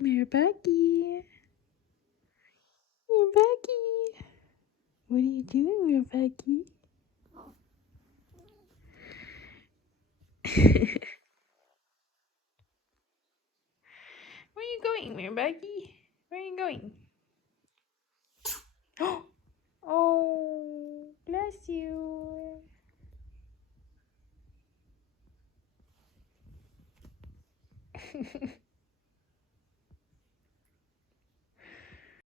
Mirabaki. Mirabaki. What are you doing, Mirabaki? Where are you going, Mirabaki? Where are you going? Oh, bless you.